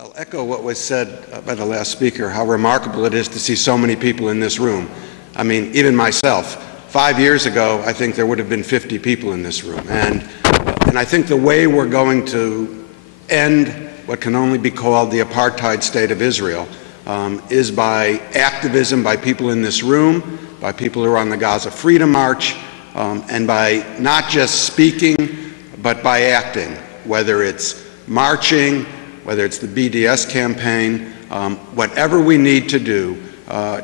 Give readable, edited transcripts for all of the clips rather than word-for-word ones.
I'll echo what was said by the last speaker, how remarkable it is to see so many people in this room. I mean, even myself, 5 years ago, I think there would have been 50 people in this room. And I think the way we're going to end what can only be called the apartheid state of Israel is by activism by people in this room, by people who are on the Gaza Freedom March, and by not just speaking, but by acting, whether it's marching, whether it's the BDS campaign, whatever we need to do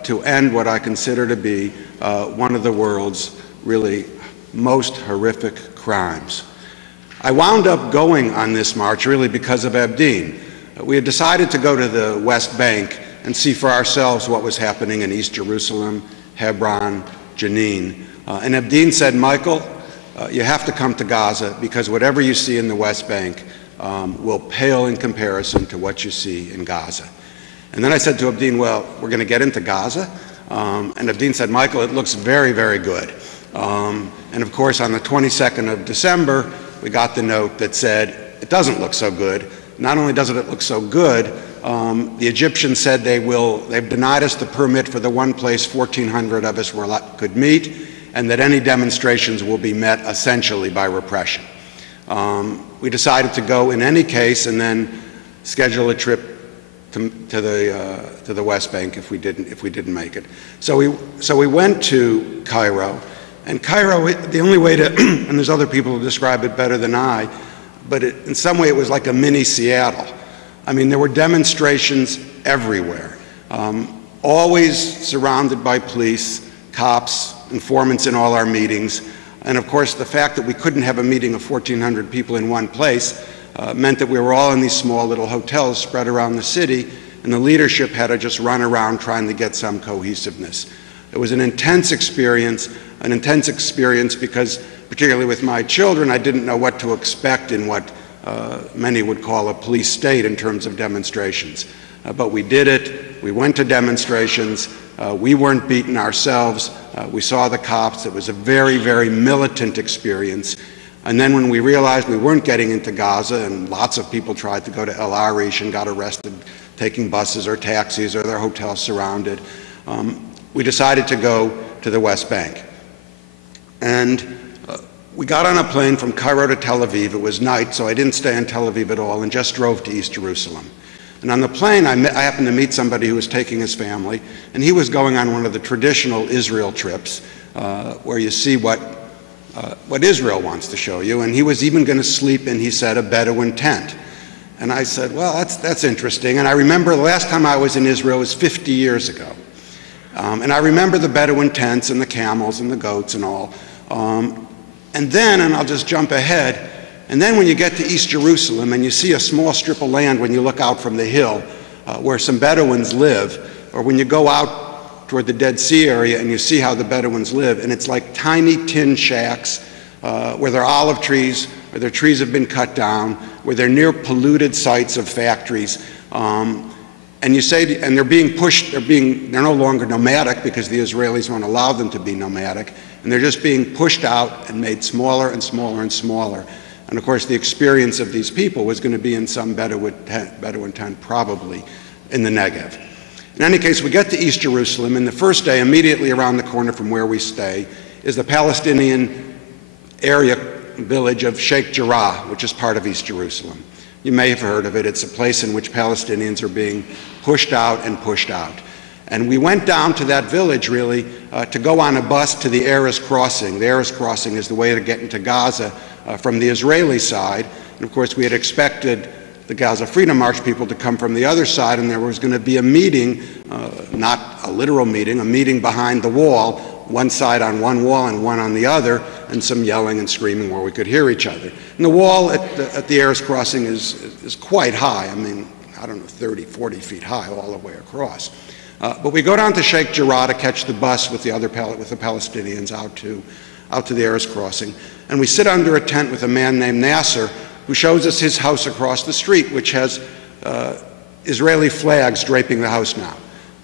to end what I consider to be one of the world's really most horrific crimes. I wound up going on this march really because of Abdeen. We had decided to go to the West Bank and see for ourselves what was happening in East Jerusalem, Hebron, Jenin. And Abdeen said, Michael, you have to come to Gaza because whatever you see in the West Bank will pale in comparison to what you see in Gaza. And then I said to Abdeen, well, we're going to get into Gaza. And Abdeen said, Michael, it looks very, very good. And of course, on the 22nd of December, we got the note that said, it doesn't look so good. Not only doesn't it look so good, the Egyptians said they've denied us the permit for the one place 1,400 of us could meet, and that any demonstrations will be met essentially by repression. We decided to go in any case and then schedule a trip to the West Bank if we didn't make it. So we went to Cairo, and Cairo, the only way to and there's other people who describe it better than I, but in some way it was like a mini Seattle. I mean, there were demonstrations everywhere, always surrounded by police, cops, informants in all our meetings. And of course, the fact that we couldn't have a meeting of 1,400 people in one place meant that we were all in these small little hotels spread around the city, and the leadership had to just run around trying to get some cohesiveness. It was an intense experience because, particularly with my children, I didn't know what to expect in what many would call a police state in terms of demonstrations. But we did it. We went to demonstrations. We weren't beaten ourselves. We saw the cops. It was a very, very militant experience. And then when we realized we weren't getting into Gaza, and lots of people tried to go to El Arish and got arrested taking buses or taxis or their hotels surrounded, we decided to go to the West Bank. And we got on a plane from Cairo to Tel Aviv. It was night, so I didn't stay in Tel Aviv at all and just drove to East Jerusalem. And on the plane, I happened to meet somebody who was taking his family, and he was going on one of the traditional Israel trips where you see what Israel wants to show you, and he was even going to sleep in, he said, a Bedouin tent. And I said, well, that's interesting. And I remember the last time I was in Israel was 50 years ago. And I remember the Bedouin tents and the camels and the goats and all. And then, and I'll just jump ahead, and then when you get to East Jerusalem and you see a small strip of land when you look out from the hill where some Bedouins live, or when you go out toward the Dead Sea area and you see how the Bedouins live, and it's like tiny tin shacks where there are olive trees, where their trees have been cut down, where they're near polluted sites of factories. And you say, and they're being pushed, they're no longer nomadic because the Israelis won't allow them to be nomadic, and they're just being pushed out and made smaller and smaller and smaller. And of course, the experience of these people was going to be in some Bedouin tent, probably in the Negev. In any case, we get to East Jerusalem, and the first day, immediately around the corner from where we stay, is the Palestinian area village of Sheikh Jarrah, which is part of East Jerusalem. You may have heard of it. It's a place in which Palestinians are being pushed out and pushed out. And we went down to that village, really, to go on a bus to the Erez Crossing. The Erez Crossing is the way to get into Gaza from the Israeli side. And of course, we had expected the Gaza Freedom March people to come from the other side, and there was going to be a meeting, not a literal meeting, a meeting behind the wall, one side on one wall and one on the other, and some yelling and screaming where we could hear each other. And the wall at the Erez Crossing is quite high. I mean, I don't know, 30, 40 feet high all the way across. But we go down to Sheikh Jarrah to catch the bus with the Palestinians out to the Erez Crossing, and we sit under a tent with a man named Nasser, who shows us his house across the street, which has Israeli flags draping the house now.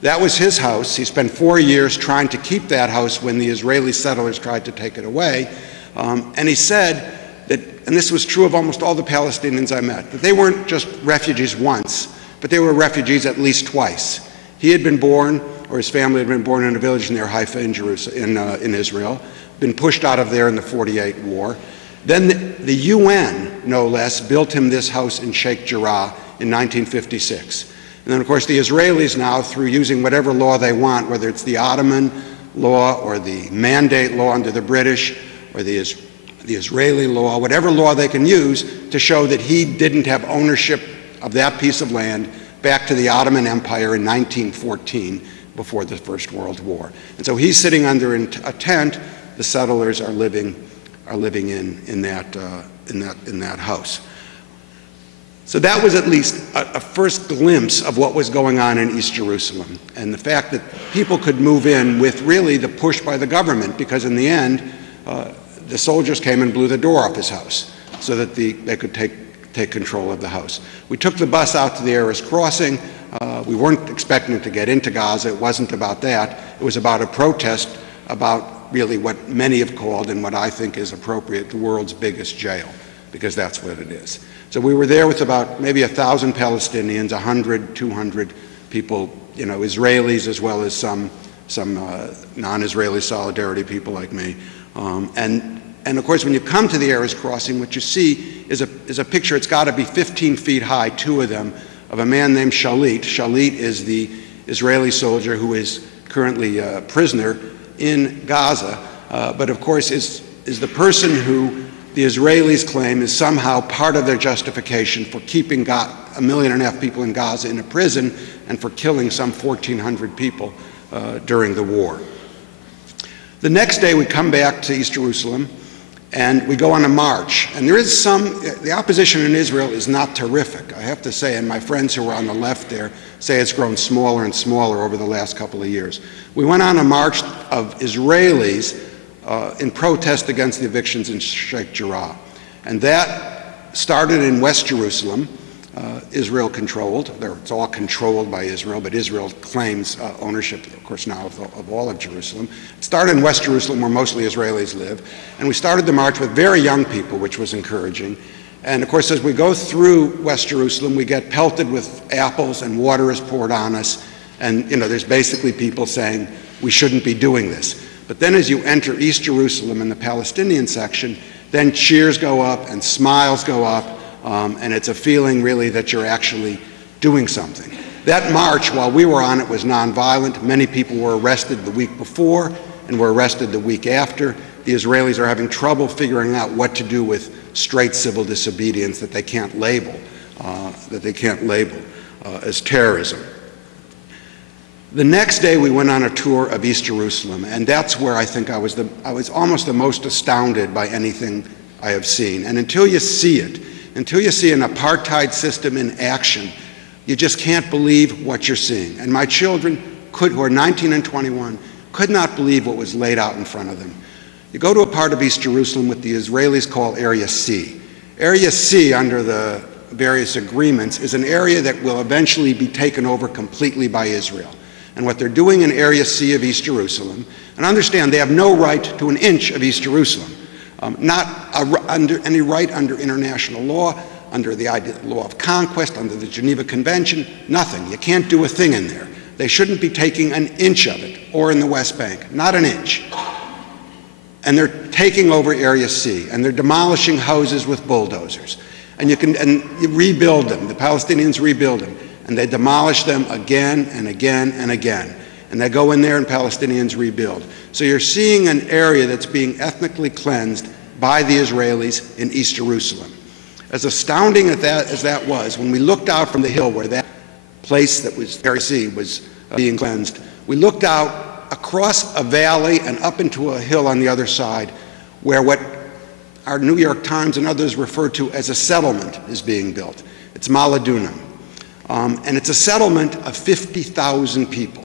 That was his house. He spent 4 years trying to keep that house when the Israeli settlers tried to take it away. And he said that, and this was true of almost all the Palestinians I met, that they weren't just refugees once, but they were refugees at least twice. He had been born, or his family had been born in a village near Haifa in Israel, been pushed out of there in the 48 war. Then the UN, no less, built him this house in Sheikh Jarrah in 1956. And then, of course, the Israelis now, through using whatever law they want, whether it's the Ottoman law or the mandate law under the British or the Israeli law, whatever law they can use to show that he didn't have ownership of that piece of land back to the Ottoman Empire in 1914, before the First World War. And so he's sitting under a tent. The settlers are living in that house. So that was at least a first glimpse of what was going on in East Jerusalem, and the fact that people could move in with really the push by the government, because in the end, the soldiers came and blew the door off his house so that they could take control of the house. We took the bus out to the Erez crossing. We weren't expecting to get into Gaza. It wasn't about that. It was about a protest about really what many have called, and what I think is appropriate, the world's biggest jail, because that's what it is. So we were there with about maybe 1,000 Palestinians, 100, 200 people, Israelis as well as some non-Israeli solidarity people like me. And of course, when you come to the Erez crossing, what you see is a picture. It's got to be 15 feet high, two of them, of a man named Shalit. Shalit is the Israeli soldier who is currently a prisoner in Gaza, but of course is the person who the Israelis claim is somehow part of their justification for keeping 1.5 million people in Gaza in a prison and for killing some 1,400 people during the war. The next day we come back to East Jerusalem and we go on a march. And there is the opposition in Israel is not terrific, I have to say, and my friends who are on the left there say it's grown smaller and smaller over the last couple of years. We went on a march of Israelis in protest against the evictions in Sheikh Jarrah. And that started in West Jerusalem, Israel controlled. It's all controlled by Israel, but Israel claims ownership, of course, now of all of Jerusalem. It started in West Jerusalem, where mostly Israelis live. And we started the march with very young people, which was encouraging. And of course, as we go through West Jerusalem, we get pelted with apples and water is poured on us. And there's basically people saying, we shouldn't be doing this. But then as you enter East Jerusalem in the Palestinian section, then cheers go up and smiles go up, and it's a feeling really that you're actually doing something. That march, while we were on it, was nonviolent. Many people were arrested the week before and were arrested the week after. The Israelis are having trouble figuring out what to do with straight civil disobedience that they can't label, as terrorism. The next day we went on a tour of East Jerusalem, and that's where I think I was almost the most astounded by anything I have seen. And until you see it, until you see an apartheid system in action, you just can't believe what you're seeing. And my children, who are 19 and 21, could not believe what was laid out in front of them. You go to a part of East Jerusalem what the Israelis call Area C. Area C, under the various agreements, is an area that will eventually be taken over completely by Israel. And what they're doing in Area C of East Jerusalem, and understand they have no right to an inch of East Jerusalem, not under any right under international law, under the law of conquest, under the Geneva Convention, nothing. You can't do a thing in there. They shouldn't be taking an inch of it, or in the West Bank, not an inch. And they're taking over Area C, and they're demolishing houses with bulldozers. And you rebuild them, the Palestinians rebuild them. And they demolish them again and again and again. And they go in there and Palestinians rebuild. So you're seeing an area that's being ethnically cleansed by the Israelis in East Jerusalem. As astounding as that was, when we looked out from the hill where that place that was Area C was being cleansed, we looked out across a valley and up into a hill on the other side where what our New York Times and others refer to as a settlement is being built. It's Maladunam. And it's a settlement of 50,000 people.